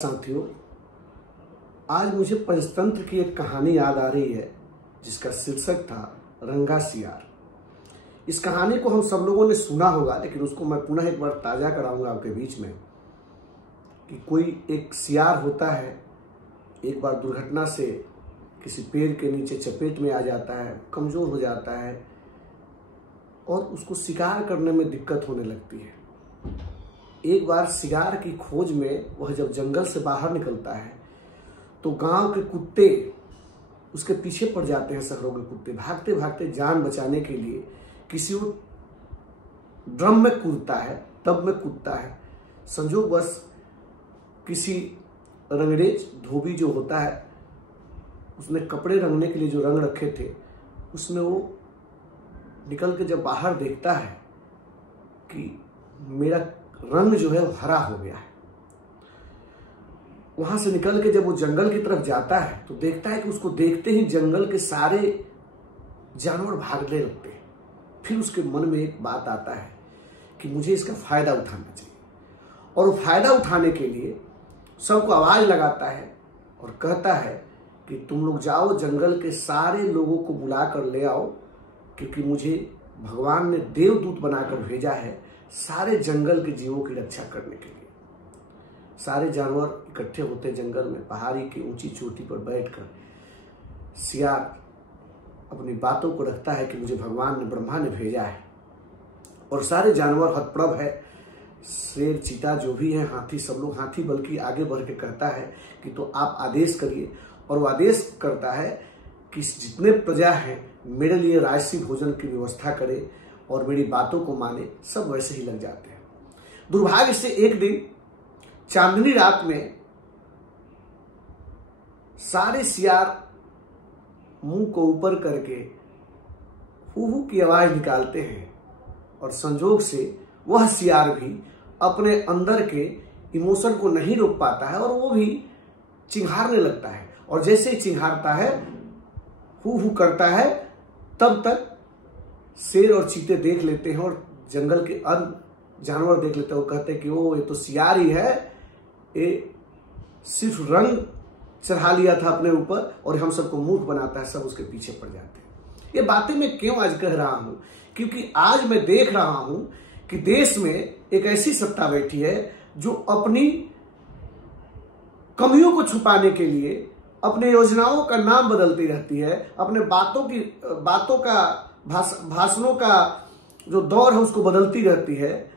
साथियों, आज मुझे पंचतंत्र की एक कहानी याद आ रही है जिसका शीर्षक था रंगा सियार। इस कहानी को हम सब लोगों ने सुना होगा, लेकिन उसको मैं पुनः एक बार ताजा कराऊंगा आपके बीच में कि कोई एक सियार होता है, एक बार दुर्घटना से किसी पेड़ के नीचे चपेट में आ जाता है, कमजोर हो जाता है और उसको शिकार करने में दिक्कत होने लगती है। एक बार शिकार की खोज में वह जब जंगल से बाहर निकलता है तो गांव के कुत्ते उसके पीछे पड़ जाते हैं। शहरों के कुत्ते भागते भागते जान बचाने के लिए किसी ड्रम में कूदता है, टब में कूदता है। संयोगवश किसी रंगरेज धोबी जो होता है, उसने कपड़े रंगने के लिए जो रंग रखे थे, उसमें वो निकल के जब बाहर देखता है कि मेरा रंग जो है वो हरा हो गया है। वहां से निकल के जब वो जंगल की तरफ जाता है तो देखता है कि उसको देखते ही जंगल के सारे जानवर भागने लगते हैं। फिर उसके मन में एक बात आता है कि मुझे इसका फायदा उठाना चाहिए, और वो फायदा उठाने के लिए सबको आवाज लगाता है और कहता है कि तुम लोग जाओ, जंगल के सारे लोगों को बुला कर ले आओ, क्योंकि मुझे भगवान ने देवदूत बनाकर भेजा है सारे जंगल के जीवों की रक्षा करने के लिए। सारे जानवर इकट्ठे होते जंगल में। पहाड़ी की ऊंची चोटी पर बैठकर सियार अपनी बातों को रखता है कि मुझे भगवान ने, ब्रह्मा ने भेजा है। और सारे जानवर हतप्रभ है, शेर, चीता जो भी है, हाथी, सब लोग हाथी बल्कि आगे बढ़ के कहता है कि तो आप आदेश करिए। और वो आदेश करता है कि जितने प्रजा हैं मेरे लिए राजसी भोजन की व्यवस्था करे और मेरी बातों को माने। सब वैसे ही लग जाते हैं। दुर्भाग्य से एक दिन चांदनी रात में सारे सियार मुंह को ऊपर करके हू हू की आवाज निकालते हैं, और संजोग से वह सियार भी अपने अंदर के इमोशन को नहीं रोक पाता है और वो भी चिंघारने लगता है। और जैसे ही चिंघारता है, हू हू करता है, तब तक शेर और चीते देख लेते हैं और जंगल के अन्य जानवर देख लेते हैं और कहते हैं कि ओ, ये तो सियार ही है, ये सिर्फ रंग चढ़ा लिया था अपने ऊपर और हम सबको मूर्ख बनाता है। सब उसके पीछे पड़ जाते हैं। ये बातें मैं क्यों आज कह रहा हूं? क्योंकि आज मैं देख रहा हूं कि देश में एक ऐसी सत्ता बैठी है जो अपनी कमियों को छुपाने के लिए अपने योजनाओं का नाम बदलती रहती है, अपने बातों का भाषणों का जो दौर है उसको बदलती रहती है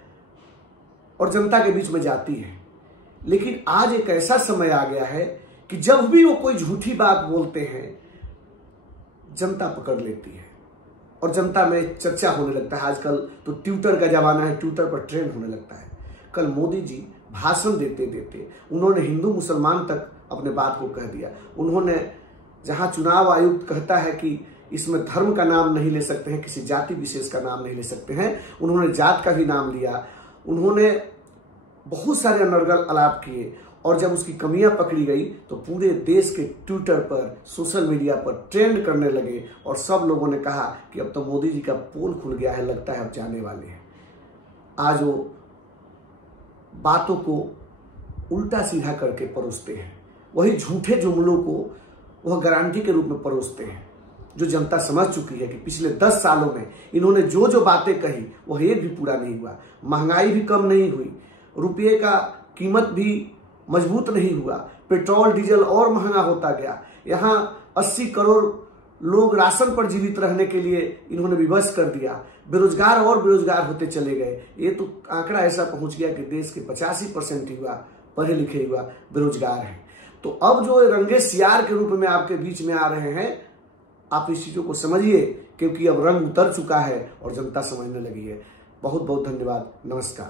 और जनता के बीच में जाती है। लेकिन आज एक ऐसा समय आ गया है कि जब भी वो कोई झूठी बात बोलते हैं, जनता पकड़ लेती है और जनता में चर्चा होने लगता है। आजकल तो ट्विटर का जमाना है, ट्विटर पर ट्रेंड होने लगता है। कल मोदी जी भाषण देते देते उन्होंने हिंदू मुसलमान तक अपने बात को कह दिया। उन्होंने जहां चुनाव आयुक्त कहता है कि इसमें धर्म का नाम नहीं ले सकते हैं, किसी जाति विशेष का नाम नहीं ले सकते हैं, उन्होंने जात का भी नाम लिया। उन्होंने बहुत सारे अनर्गल आलाप किए और जब उसकी कमियां पकड़ी गई तो पूरे देश के ट्विटर पर, सोशल मीडिया पर ट्रेंड करने लगे और सब लोगों ने कहा कि अब तो मोदी जी का पोल खुल गया है, लगता है अब जाने वाले हैं। आज वो बातों को उल्टा सीधा करके परोसते हैं, वही झूठे जुमलों को वह गारंटी के रूप में परोसते हैं, जो जनता समझ चुकी है कि पिछले 10 सालों में इन्होंने जो जो बातें कही वह एक भी पूरा नहीं हुआ। महंगाई भी कम नहीं हुई, रुपये का कीमत भी मजबूत नहीं हुआ, पेट्रोल डीजल और महंगा होता गया। यहाँ 80 करोड़ लोग राशन पर जीवित रहने के लिए इन्होंने विवश कर दिया। बेरोजगार और बेरोजगार होते चले गए। ये तो आंकड़ा ऐसा पहुंच गया कि देश के 85% युवा, पढ़े लिखे युवा बेरोजगार हैं। तो अब जो रंगे सियार के रूप में आपके बीच में आ रहे हैं, आप इस चीजों को समझिए, क्योंकि अब रंग उतर चुका है और जनता समझने लगी है। बहुत बहुत धन्यवाद। नमस्कार।